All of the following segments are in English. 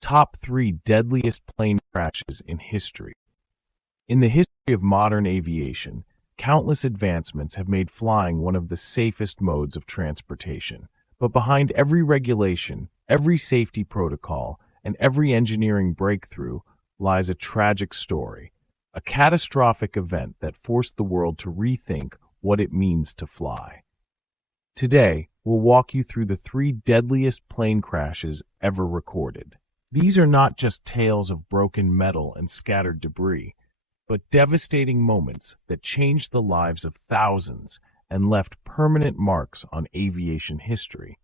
Top 3 Deadliest Plane Crashes in History. In the history of modern aviation, countless advancements have made flying one of the safest modes of transportation. But behind every regulation, every safety protocol, and every engineering breakthrough lies a tragic story, a catastrophic event that forced the world to rethink what it means to fly. Today, we'll walk you through the 3 deadliest plane crashes ever recorded. These are not just tales of broken metal and scattered debris, but devastating moments that changed the lives of thousands and left permanent marks on aviation history.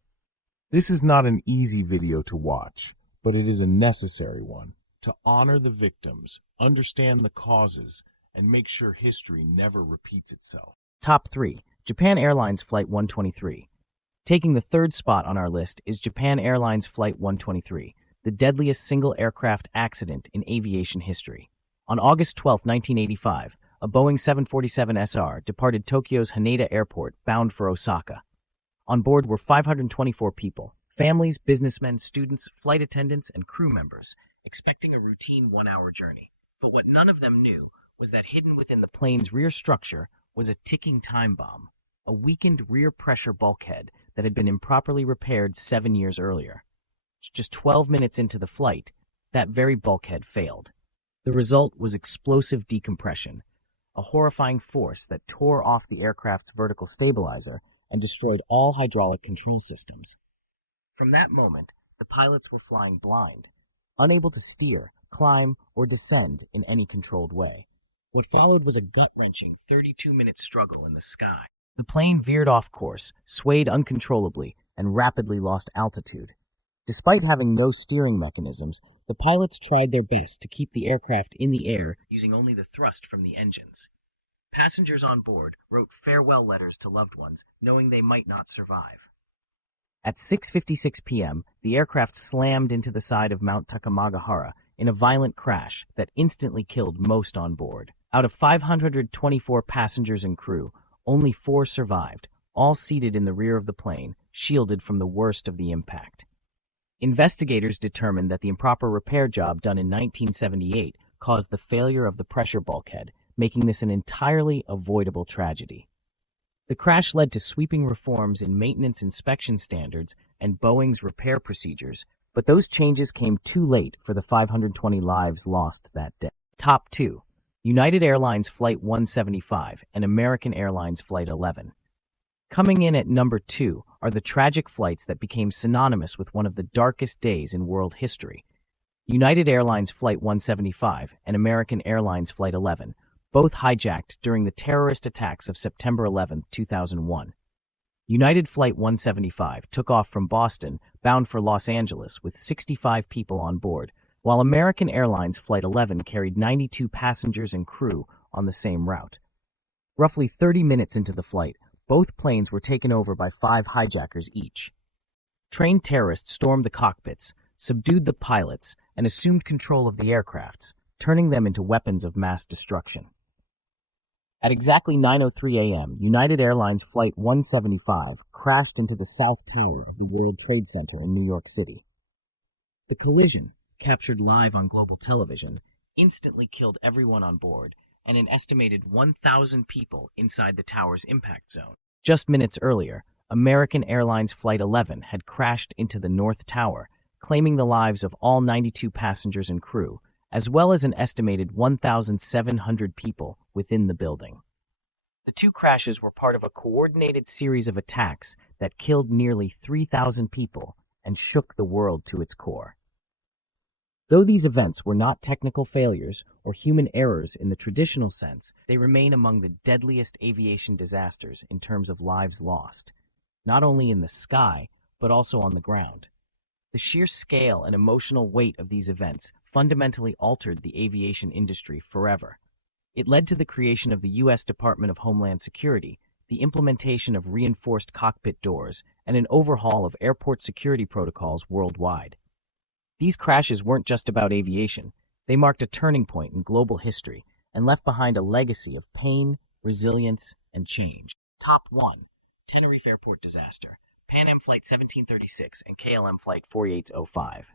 This is not an easy video to watch, but it is a necessary one to honor the victims, understand the causes, and make sure history never repeats itself. Top 3. Japan Airlines Flight 123. Taking the 3rd spot on our list is Japan Airlines Flight 123, the deadliest single aircraft accident in aviation history. On August 12, 1985, a Boeing 747SR departed Tokyo's Haneda Airport bound for Osaka. On board were 524 people, families, businessmen, students, flight attendants, and crew members, expecting a routine 1-hour journey. But what none of them knew was that hidden within the plane's rear structure was a ticking time bomb, a weakened rear pressure bulkhead that had been improperly repaired 7 years earlier. Just 12 minutes into the flight, that very bulkhead failed. The result was explosive decompression, a horrifying force that tore off the aircraft's vertical stabilizer and destroyed all hydraulic control systems. From that moment, the pilots were flying blind, unable to steer, climb, or descend in any controlled way. What followed was a gut-wrenching 32-minute struggle in the sky. The plane veered off course, swayed uncontrollably, and rapidly lost altitude. Despite having no steering mechanisms, the pilots tried their best to keep the aircraft in the air using only the thrust from the engines. Passengers on board wrote farewell letters to loved ones, knowing they might not survive. At 6:56 p.m., the aircraft slammed into the side of Mount Takamagahara in a violent crash that instantly killed most on board. Out of 524 passengers and crew, only 4 survived, all seated in the rear of the plane, shielded from the worst of the impact. Investigators determined that the improper repair job done in 1978 caused the failure of the pressure bulkhead, making this an entirely avoidable tragedy. The crash led to sweeping reforms in maintenance inspection standards and Boeing's repair procedures, but those changes came too late for the 520 lives lost that day. Top 2. United Airlines Flight 175 and American Airlines Flight 11. Coming in at number 2 are the tragic flights that became synonymous with one of the darkest days in world history. United Airlines Flight 175 and American Airlines Flight 11, both hijacked during the terrorist attacks of September 11, 2001. United Flight 175 took off from Boston, bound for Los Angeles, with 65 people on board, while American Airlines Flight 11 carried 92 passengers and crew on the same route. Roughly 30 minutes into the flight, both planes were taken over by 5 hijackers each. Trained terrorists stormed the cockpits, subdued the pilots, and assumed control of the aircrafts, turning them into weapons of mass destruction. At exactly 9:03 a.m., United Airlines Flight 175 crashed into the South Tower of the World Trade Center in New York City. The collision, captured live on global television, instantly killed everyone on board and an estimated 1,000 people inside the tower's impact zone. Just minutes earlier, American Airlines Flight 11 had crashed into the North Tower, claiming the lives of all 92 passengers and crew, as well as an estimated 1,700 people within the building. The 2 crashes were part of a coordinated series of attacks that killed nearly 3,000 people and shook the world to its core. Though these events were not technical failures or human errors in the traditional sense, they remain among the deadliest aviation disasters in terms of lives lost, not only in the sky, but also on the ground. The sheer scale and emotional weight of these events fundamentally altered the aviation industry forever. It led to the creation of the U.S. Department of Homeland Security, the implementation of reinforced cockpit doors, and an overhaul of airport security protocols worldwide. These crashes weren't just about aviation. They marked a turning point in global history and left behind a legacy of pain, resilience, and change. Top 1. Tenerife Airport Disaster. Pan Am Flight 1736 and KLM Flight 4805.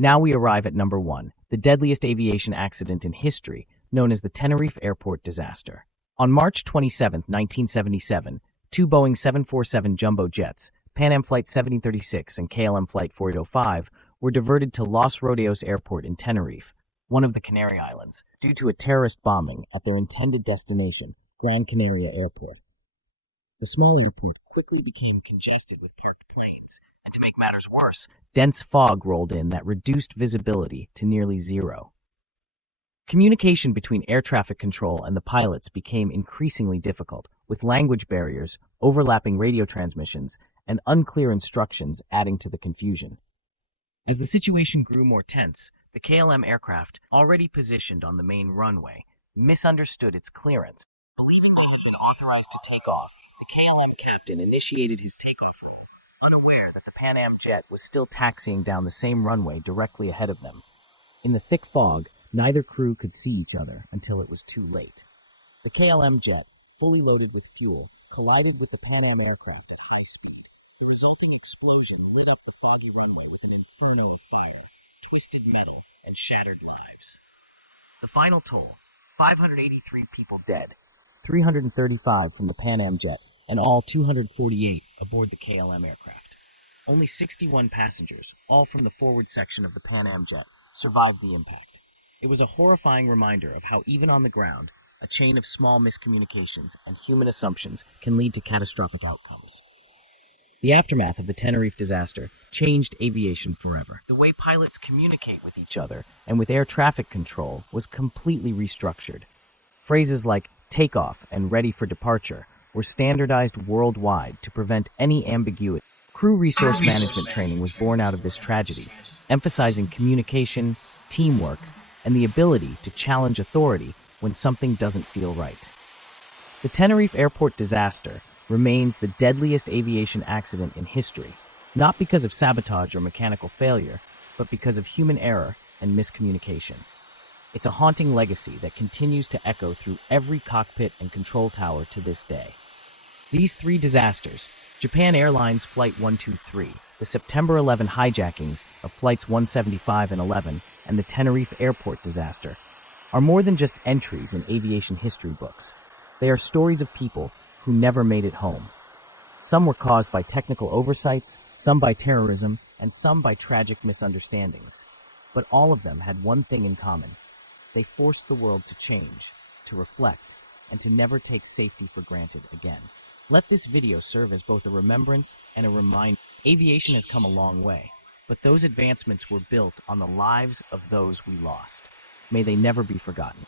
Now we arrive at number 1, the deadliest aviation accident in history, known as the Tenerife Airport disaster. On March 27, 1977, two Boeing 747 jumbo jets, Pan Am Flight 1736 and KLM Flight 4805, were diverted to Los Rodeos Airport in Tenerife, one of the Canary Islands, due to a terrorist bombing at their intended destination, Gran Canaria Airport. The small airport quickly became congested with parked planes, and to make matters worse, dense fog rolled in that reduced visibility to nearly zero. Communication between air traffic control and the pilots became increasingly difficult, with language barriers, overlapping radio transmissions, and unclear instructions adding to the confusion. As the situation grew more tense, the KLM aircraft, already positioned on the main runway, misunderstood its clearance. Believing they had been authorized to take off, the KLM captain initiated his takeoff route, unaware that the Pan Am jet was still taxiing down the same runway directly ahead of them. In the thick fog, neither crew could see each other until it was too late. The KLM jet, fully loaded with fuel, collided with the Pan Am aircraft at high speed. The resulting explosion lit up the foggy runway with an inferno of fire, twisted metal, and shattered lives. The final toll, 583 people dead, 335 from the Pan Am jet, and all 248 aboard the KLM aircraft. Only 61 passengers, all from the forward section of the Pan Am jet, survived the impact. It was a horrifying reminder of how even on the ground, a chain of small miscommunications and human assumptions can lead to catastrophic outcomes. The aftermath of the Tenerife disaster changed aviation forever. The way pilots communicate with each other and with air traffic control was completely restructured. Phrases like takeoff and ready for departure were standardized worldwide to prevent any ambiguity. Crew resource management training was born out of this tragedy, emphasizing communication, teamwork, and the ability to challenge authority when something doesn't feel right. The Tenerife Airport disaster remains the deadliest aviation accident in history, not because of sabotage or mechanical failure, but because of human error and miscommunication. It's a haunting legacy that continues to echo through every cockpit and control tower to this day. These three disasters, Japan Airlines Flight 123, the September 11 hijackings of Flights 175 and 11, and the Tenerife Airport disaster, are more than just entries in aviation history books. They are stories of people who never made it home. Some were caused by technical oversights, some by terrorism, and some by tragic misunderstandings. But all of them had one thing in common. They forced the world to change, to reflect, and to never take safety for granted again. Let this video serve as both a remembrance and a reminder. Aviation has come a long way, but those advancements were built on the lives of those we lost. May they never be forgotten.